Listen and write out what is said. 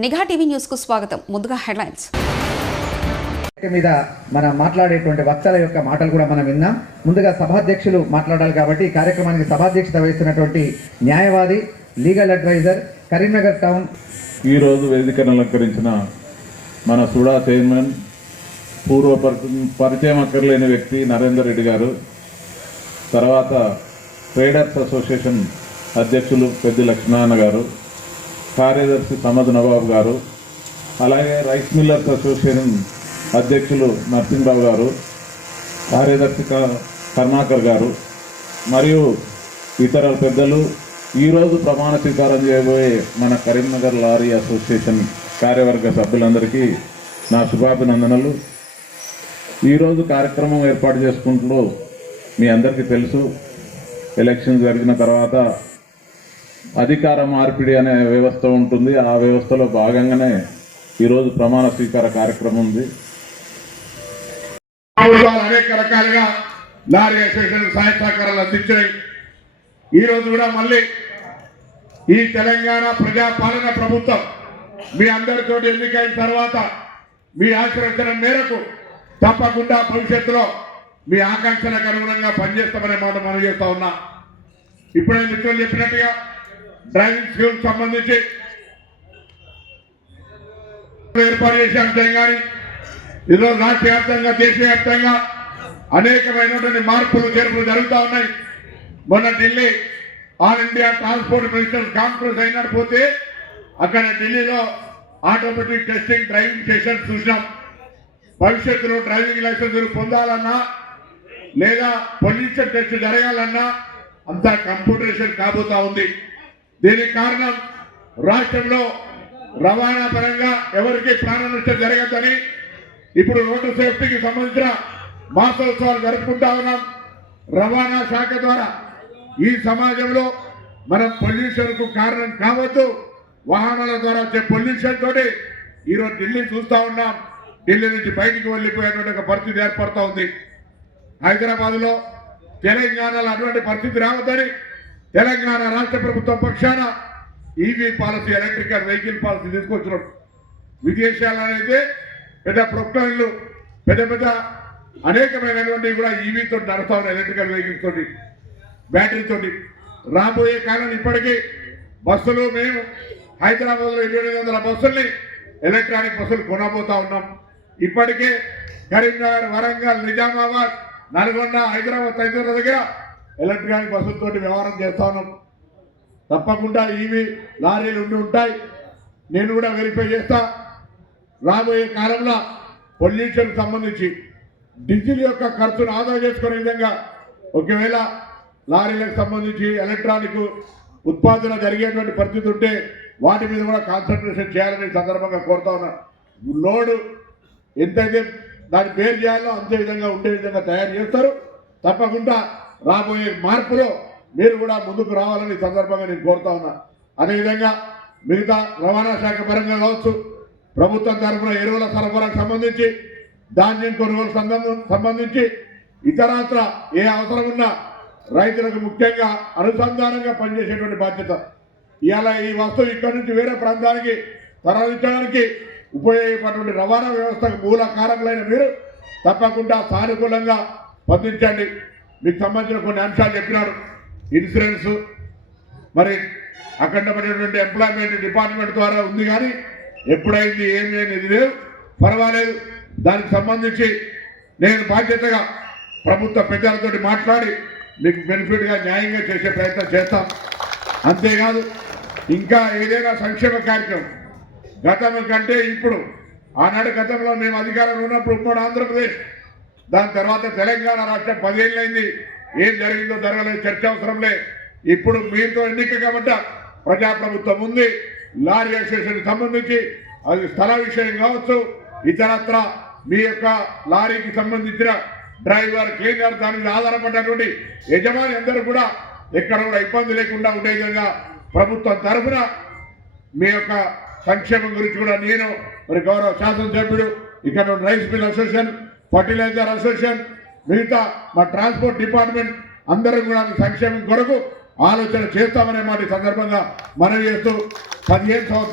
నిఘా TV news కు స్వాగతం. ముందుగా హెడ్లైన్స్. మీద మనం మాట్లాడేటువంటి వక్తల యొక్క మాటలు కూడా మనం విన్నాం. ముందుగా సభాధ్యక్షులు మాట్లాడాలి కాబట్టి ఈ కార్యక్రమానికి సభాధ్యక్షత వహిస్తున్నటువంటి న్యాయవాది, లీగల్ అడ్వైజర్, కరీంనగర్ టౌన్ ఈ రోజు వేదికను అలంకరించిన మన సుడా చైర్మన్, పూర్వ పరిచయం అక్కర్లేని వ్యక్తి నరేందర్ రెడ్డి గారు, తర్వాత ట్రేడర్స్ అసోసియేషన్ అధ్యక్షులు పెద్ది లక్ష్మీనారాయణ గారు, కార్యదర్శి సమద్ నవాబ్ గారు, అలాగే రైస్ మిల్లర్స్ అసోసియేషన్ అధ్యక్షులు నరసింహరావు గారు, కార్యదర్శి కర్ణాకర్ గారు మరియు ఇతర పెద్దలు, ఈరోజు ప్రమాణ స్వీకారం చేయబోయే మన కరీంనగర్ లారీ అసోసియేషన్ కార్యవర్గ సభ్యులందరికీ నా శుభాభినందనలు. ఈరోజు కార్యక్రమం ఏర్పాటు చేసుకుంటూ మీ అందరికీ తెలుసు, ఎలక్షన్ జరిగిన తర్వాత అధికార మార్పిడి అనే వ్యవస్థ ఉంటుంది. ఆ వ్యవస్థలో భాగంగానే ఈరోజు ప్రమాణ స్వీకార కార్యక్రమం ఉంది. అనేక రకాలుగా లారీ అసోసియేషన్ సహాయ సహకారాలు అందించాయి. ఈరోజు కూడా మళ్ళీ ఈ తెలంగాణ ప్రజాపాలన ప్రభుత్వం మీ అందరితో ఎన్నికైన తర్వాత మీ ఆశీర్వచనం మేరకు తప్పకుండా భవిష్యత్తులో మీ ఆకాంక్షలకు అనుగుణంగా పనిచేస్తామనే మాట మనం చేస్తా ఉన్నా. ఇప్పుడే మిత్రులు చెప్పినట్టుగా డ్రైవింగ్ స్కూల్ సంబంధించి ఏర్పాటు చేసే అంశం కానీ ఈరోజు రాష్ట్ర వ్యాప్తంగా, దేశవ్యాప్తంగా అనేకమైనటువంటి మార్పులు చేర్పులు జరుగుతూ ఉన్నాయి. మొన్న Delhi all India transport ministers conference అయినట్టు అక్కడ ఢిల్లీలో ఆటోమేటిక్ టెస్టింగ్ డ్రైవింగ్ సెషన్స్ చూసినాం. భవిష్యత్తులో డ్రైవింగ్ లైసెన్సులు పొందాలన్నా లేదా పొల్యూషన్ టెస్ట్ జరగాలన్నా అంతా కంప్యూటరైజేషన్ కాబోతా ఉంది. దీనికి కారణం రాష్ట్రంలో రవాణా పరంగా ఎవరికి ప్రాణ నష్టం జరగద్దని ఇప్పుడు రోడ్డు సేఫ్టీకి సంబంధించిన మాసోత్సవాలు జరుపుకుంటా ఉన్నాం. రవాణా శాఖ ద్వారా ఈ సమాజంలో మనం పొల్యూషన్ కు కారణం కావద్దు, వాహనాల ద్వారా వచ్చే పొల్యూషన్ తోటి ఈరోజు ఢిల్లీ చూస్తా ఉన్నాం. ఢిల్లీ నుంచి బయటికి వెళ్ళిపోయేటువంటి ఒక పరిస్థితి ఏర్పడుతూ ఉంది. హైదరాబాద్ లో, తెలంగాణలో అటువంటి పరిస్థితి రావద్దని తెలంగాణ రాష్ట్ర ప్రభుత్వం పక్షాన EV policy, electrical vehicle policy తీసుకొచ్చినాం. విదేశాల్లో అయితే పెద్ద ప్రొక్లైన్లు, పెద్ద అనేకమైనటువంటి కూడా ఈవీతో నడుస్తా ఉన్నాయి, ఎలక్ట్రికల్ వెహికల్స్ తోటి, బ్యాటరీతోటి. రాబోయే కాలం ఇప్పటికీ బస్సులు మేము హైదరాబాద్లో 2800 బస్సుల్ని ఎలక్ట్రానిక్ బస్సులు కొనబోతా ఉన్నాం. ఇప్పటికే కరీంనగర్, వరంగల్, నిజామాబాద్, నల్గొండ, హైదరాబాద్ తదితరుల దగ్గర ఎలక్ట్రానిక్ బస్సులతోటి వ్యవహారం చేస్తా ఉన్నాం. తప్పకుండా ఈవీ లారీలు ఉండి ఉంటాయి. నేను కూడా వెరిఫై చేస్తా. రాబోయే కాలంలో పొల్యూషన్ సంబంధించి డీజిల్ యొక్క ఖర్చును ఆదా చేసుకునే విధంగా ఒకవేళ లారీలకు సంబంధించి ఎలక్ట్రానిక్ ఉత్పాదన జరిగేటువంటి పరిస్థితి ఉంటే వాటి మీద కూడా కాన్సన్ట్రేషన్ చేయాలని సందర్భంగా కోరుతా ఉన్నా. లోడు ఎంతైతే దాన్ని పేరు చేయాలో అంతే విధంగా ఉండే విధంగా తయారు చేస్తారు. తప్పకుండా రాబోయే మార్పులో మీరు కూడా ముందుకు రావాలని సందర్భంగా నేను కోరుతా ఉన్నా. అదేవిధంగా మిగతా రవాణా శాఖ పరంగా కావచ్చు, ప్రభుత్వం తరఫున ఎరువుల సరఫరాకు సంబంధించి, ధాన్యం కొనుగోలు సంబంధించి ఇతరత్ర ఏ అవసరం ఉన్నా రైతులకు ముఖ్యంగా అనుసంధానంగా పనిచేసేటువంటి బాధ్యత. ఇవాళ ఈ వస్తువు ఇక్కడి నుంచి వేరే ప్రాంతానికి తరలించడానికి ఉపయోగపడేటువంటి రవాణా వ్యవస్థకు మూల కారకులైన మీరు తప్పకుండా సానుకూలంగా స్పందించండి. మీకు సంబంధించిన కొన్ని అంశాలు చెప్పినారు. ఇన్సూరెన్స్ మరి అఖండమైనటువంటి ఎంప్లాయ్మెంట్ డిపార్ట్మెంట్ ద్వారా ఉంది, కానీ ఎప్పుడైంది ఏమి అనేది లేదు. పర్వాలేదు, దానికి సంబంధించి నేను బాధ్యతగా ప్రభుత్వ పెద్దలతో మాట్లాడి మీకు బెనిఫిట్గా న్యాయంగా చేసే ప్రయత్నం చేస్తాం. అంతేకాదు ఇంకా ఏదైనా సంక్షేమ కార్యక్రమం గతం కంటే ఇప్పుడు, ఆనాడు గతంలో మేము అధికారంలో ఉన్నప్పుడు ఉమ్మడి ఆంధ్రప్రదేశ్, దాని తర్వాత తెలంగాణ రాష్ట్రం 10 ఏళ్ళైంది. ఏం జరిగిందో జరగలేదు, చర్చ అవసరంలే. ఇప్పుడు మీతో ఎన్నిక కాబట్టి ప్రజాప్రభుత్వం ఉంది. లారీ అసోసియేషన్ సంబంధించి అది స్థల విషయం కావచ్చు, ఇతరత్ర మీ యొక్క లారీకి సంబంధించిన డ్రైవర్, క్లీనర్, దాని మీద ఆధారపడినటువంటి యజమాని అందరూ కూడా ఎక్కడ కూడా ఇబ్బంది లేకుండా ఉండే విధంగా ప్రభుత్వం తరఫున మీ యొక్క సంక్షేమం గురించి కూడా నేను మరి గౌరవ శాసనసభ్యుడు, ఇక్కడ rice mill association, fertiliser association, మిగతా మా ట్రాన్స్పోర్ట్ డిపార్ట్మెంట్ అందరం కూడా సంక్షేమం కొరకు ఆలోచన చేస్తామనే మాట సందర్భంగా మనవి చేస్తూ 15 సంవత్సరాలు